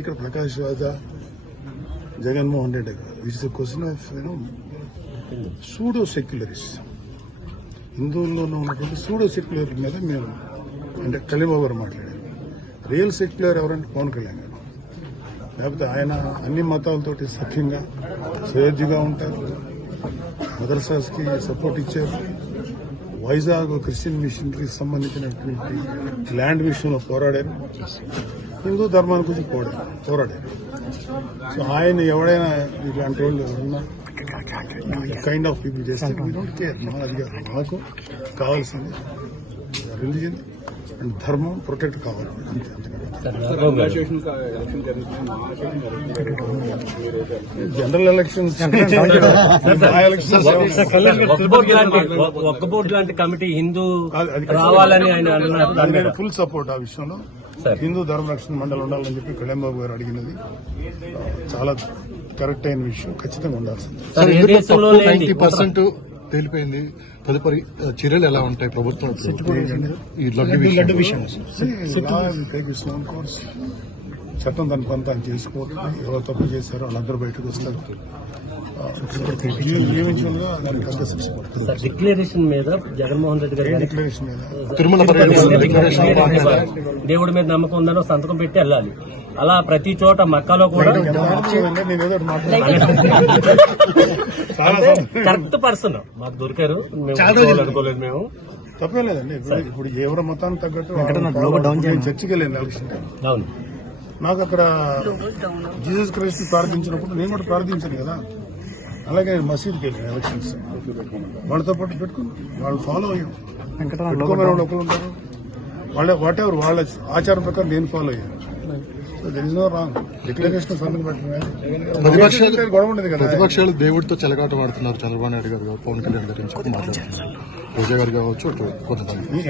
ఇక్కడ ప్రకాష్ రాజా జగన్మోహన్ రెడ్డి గారు. It's question of you know pseudo secularist హిందువుల్లోనూ ఉన్నటువంటి సూడో సెక్యులర్ మీద మేము అంటే కలిబాబు మాట్లాడారు. రియల్ సెక్యులర్ ఎవరంటే పవన్ కళ్యాణ్ గారు. లేకపోతే ఆయన అన్ని మతాలతోటి సఖ్యంగా సయోధ్యగా ఉంటారు. మదర్సాస్కి సపోర్ట్ ఇచ్చారు. వైజాగ్ క్రిస్టియన్ మిషన్కి సంబంధించినటువంటి ల్యాండ్ విషయంలో పోరాడారు. హిందూ ధర్మాన్ని గురించి పోరాడారు పోరాడారు. సో ఆయన ఎవడైనా ఇలాంటి వాళ్ళు ఎవరన్నా కైండ్ ఆఫ్ పీపుల్ చేస్తారు కేర్ మా అది మాకు కావాల్సింది. రిలీజన్ అండ్ ధర్మం ప్రొటెక్ట్ కావాలి. అంతే జనరల్ ఎలక్షన్స్ ఎలక్షన్స్ ఒక్క బోర్డు లాంటి ఒక్క బోర్డు లాంటి కమిటీ హిందూ రావాలని ఆయన ఫుల్ సపోర్ట్ ఆ విషయంలో. హిందూ ధర్మ రక్షణ మండలి ఉండాలని చెప్పి కళ్యాణ్ గారు అడిగినది. చాలా కరెక్ట్ అయిన విషయం. ఖచ్చితంగా ఉండాల్సింది. తేలిపోయింది. తదుపరి చర్యలు ఎలా ఉంటాయి ప్రభుత్వం? ఈ లడ్డు విషయం కోర్స్ చట్టం దాని పని తాను చేసుకోవాలి ఎవరు తప్పు చేశారో వాళ్ళందరూ బయటకు వస్తారు. డిక్లరేషన్ మీద. జగన్మోహన్ రెడ్డి గారు గారి- డిక్లరేషన్ మీద. తిరుమల పర్యటన డిక్లరేషన్ దేవుడి మీద. నమ్మకం ఉందని సంతకం పెట్టి వెళ్ళాలి. అలా ప్రతి చోట మక్కాలో కూడా కరెక్ట్ పర్సన్. మాకు దొరికారు. మేము అనుకోలేదు మేము. తప్పేం లేదండి. ఇప్పుడు ఇప్పుడు ఎవరి మతాన్ని తగ్గట్టు నేను చర్చికి వెళ్ళాను ఎలక్షన్ అవును. నాకు అక్కడ జీసస్ క్రైస్ట్ ప్రార్థించినప్పుడు నేను కూడా ప్రార్థించాను కదా. అలాగే నేను మసీద్కి వెళ్ళాను ఎలక్షన్స్. వాళ్ళతో పాటు పెట్టుకుని వాళ్ళు ఫాలో అయ్యాం. పెట్టుకోమని వాళ్ళు ఒకరు ఉంటారు. వాళ్ళ వాట్ ఎవర్ వాళ్ళ ఆచారం ప్రకారం నేను ఫాలో అయ్యాను. రాంగ్ డిక్లరేషన్ ప్రతిపక్షాలు పెట్టిన గొడవ ఉండదు కదా ప్రతిపక్షాలు దేవుడితో చెలగాట ఆడుతున్నారు చంద్రబాబు నాయుడు గారు పవన్ కళ్యాణ్ గారి నుంచి మాట్లాడుతున్నారు రోజా గారు కావచ్చు అటు కొంతమంది?